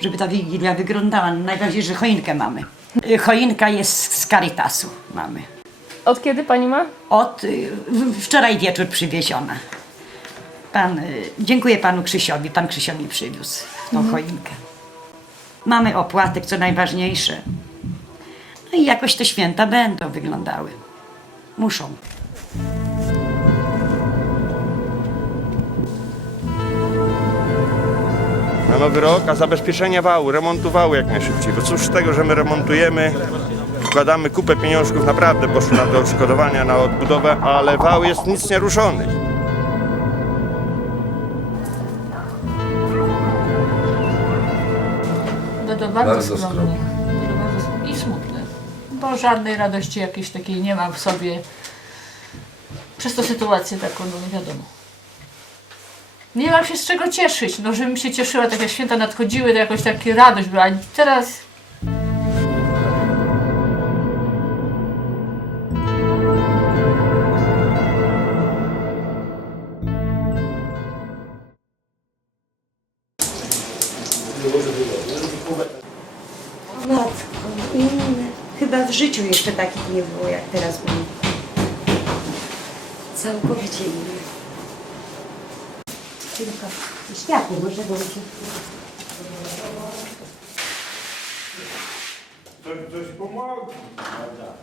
żeby ta Wigilia wyglądała. Najważniejsze, że choinkę mamy. Y, Choinka jest z Caritasu mamy. Od kiedy pani ma? Od y, w- wczoraj wieczór przywieziona. Pan, y, dziękuję panu Krzysiowi, pan Krzysio mi przywiózł tą choinkę. Mamy opłatek, co najważniejsze. No i jakoś te święta będą wyglądały. Muszą. Na nowy rok, a zabezpieczenie wału, remontu wału jak najszybciej. Bo cóż z tego, że my remontujemy, wkładamy kupę pieniążków, naprawdę poszło na te odszkodowania, na odbudowę, ale wał jest nic nie ruszony. Będę bardzo, Bardzo skromny. I smutny. Bo żadnej radości jakiejś takiej nie mam w sobie. Przez tą sytuację taką, no nie wiadomo. Nie mam się z czego cieszyć. No, żebym się cieszyła, tak jak święta nadchodziły, to jakoś taka radość była. Teraz Matko, inne. Chyba w życiu jeszcze takich nie było, jak teraz było. Całkowicie inne. жінка. І шляпу може бути. Хтось помог? Так.